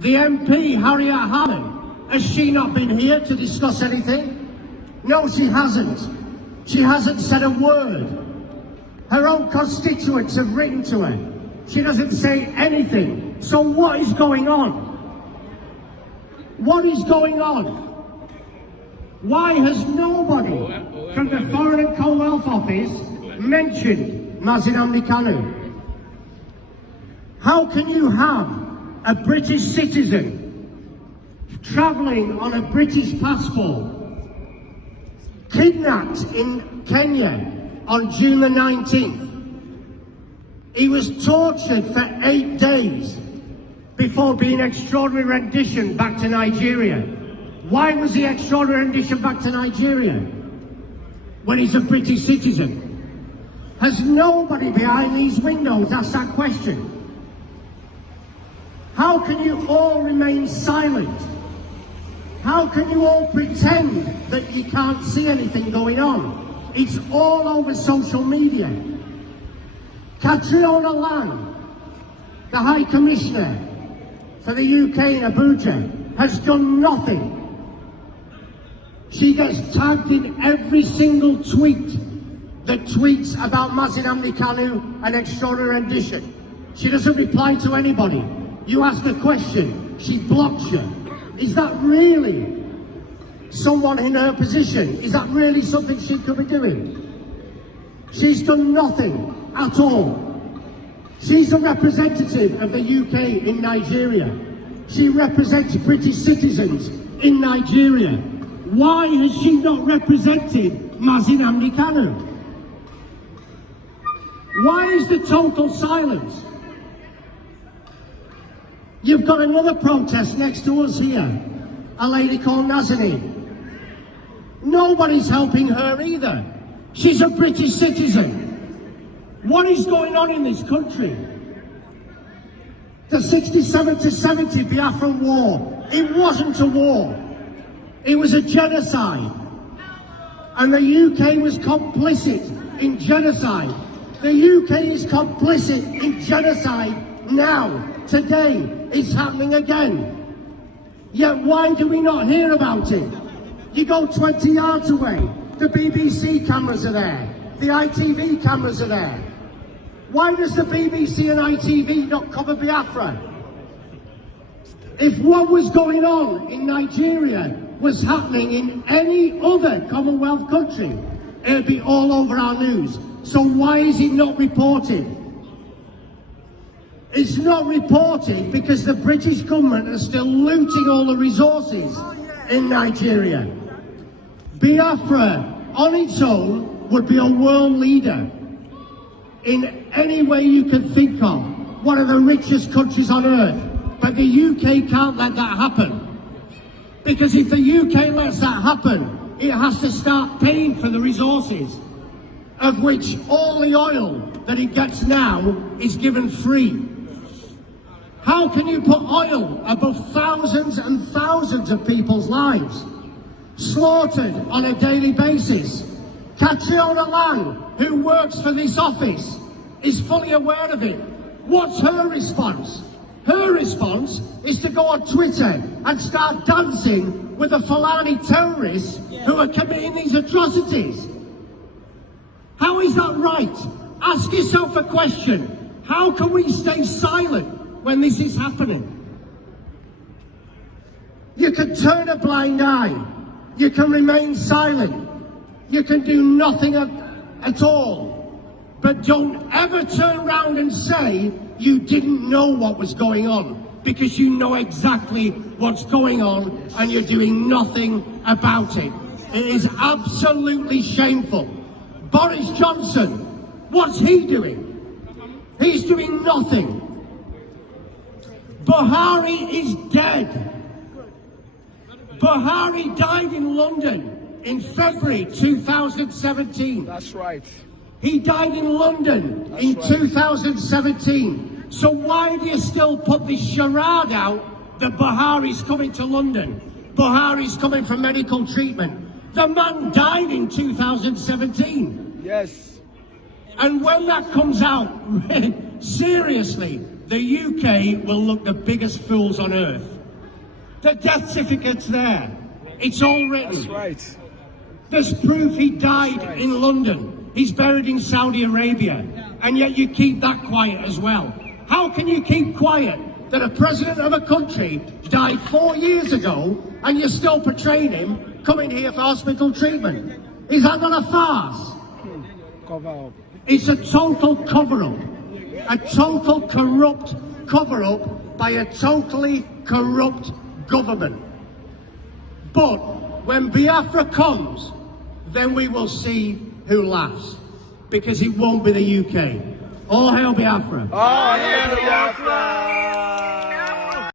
The MP, Harriet Harman, has she not been here to discuss anything? No, she hasn't. She hasn't said a word. Her own constituents have written to her. She doesn't say anything. So what is going on? What is going on? Why has nobody from the Foreign and Commonwealth Office mentioned Mazin Amnikanu? How can you have a British citizen travelling on a British passport kidnapped in Kenya on June the 19th? He was tortured for 8 days before being extraordinary rendition back to Nigeria. Why was he extraordinary rendition back to Nigeria when he's a British citizen? Has nobody behind these windows asked that question? How can you all remain silent? How can you all pretend that you can't see anything going on? It's all over social media. Catriona Lang, the High Commissioner for the UK in Abuja, has done nothing. She gets tagged in every single tweet that tweets about Mazin Amnikanu and extraordinary rendition. She doesn't reply to anybody. You ask a question, she blocks you. Is that really someone in her position? Is that really something she could be doing? She's done nothing at all. She's a representative of the UK in Nigeria. She represents British citizens in Nigeria. Why has she not represented Mazin Amnikanu? Why is the total silence? You've got another protest next to us here, a lady called Nazanin. Nobody's helping her either. She's a British citizen. What is going on in this country? The 67 to 70 Biafran war, it wasn't a war. It was a genocide. And the UK was complicit in genocide. The UK is complicit in genocide now, today. It's happening again. Yet why do we not hear about it? You go 20 yards away, the BBC cameras are there, the ITV cameras are there. Why does the BBC and ITV not cover Biafra? If what was going on in Nigeria was happening in any other Commonwealth country, it'd be all over our news. So why is it not reported? It's not reported because the British government are still looting all the resources in Nigeria. Biafra on its own would be a world leader in any way you can think of, one of the richest countries on earth. But the UK can't let that happen. Because if the UK lets that happen, it has to start paying for the resources, of which all the oil that it gets now is given free. How can you put oil above thousands and thousands of people's lives, slaughtered on a daily basis? Catriona Lang, who works for this office, is fully aware of it. What's her response? Her response is to go on Twitter and start dancing with the Fulani terrorists who are committing these atrocities. How is that right? Ask yourself a question. How can we stay silent when this is happening? You can turn a blind eye. You can remain silent. You can do nothing at all. But don't ever turn around and say you didn't know what was going on, because you know exactly what's going on and you're doing nothing about it. It is absolutely shameful. Boris Johnson, what's he doing? He's doing nothing. Buhari is dead. Buhari died in London in February 2017. That's right. He died in London in 2017. So why do you still put this charade out that Buhari's coming to London? Buhari's coming for medical treatment. The man died in 2017. Yes. And when that comes out, seriously, the UK will look the biggest fools on earth. The death certificate's there. It's all written. That's right. There's proof he died in London. He's buried in Saudi Arabia. And yet you keep that quiet as well. How can you keep quiet that a president of a country died 4 years ago and you're still portraying him coming here for hospital treatment? Is that not a farce? Cover up. It's a total cover-up. A total corrupt cover-up by a totally corrupt government. But when Biafra comes, then we will see who laughs. Because it won't be the UK. All hail Biafra. All hail Biafra!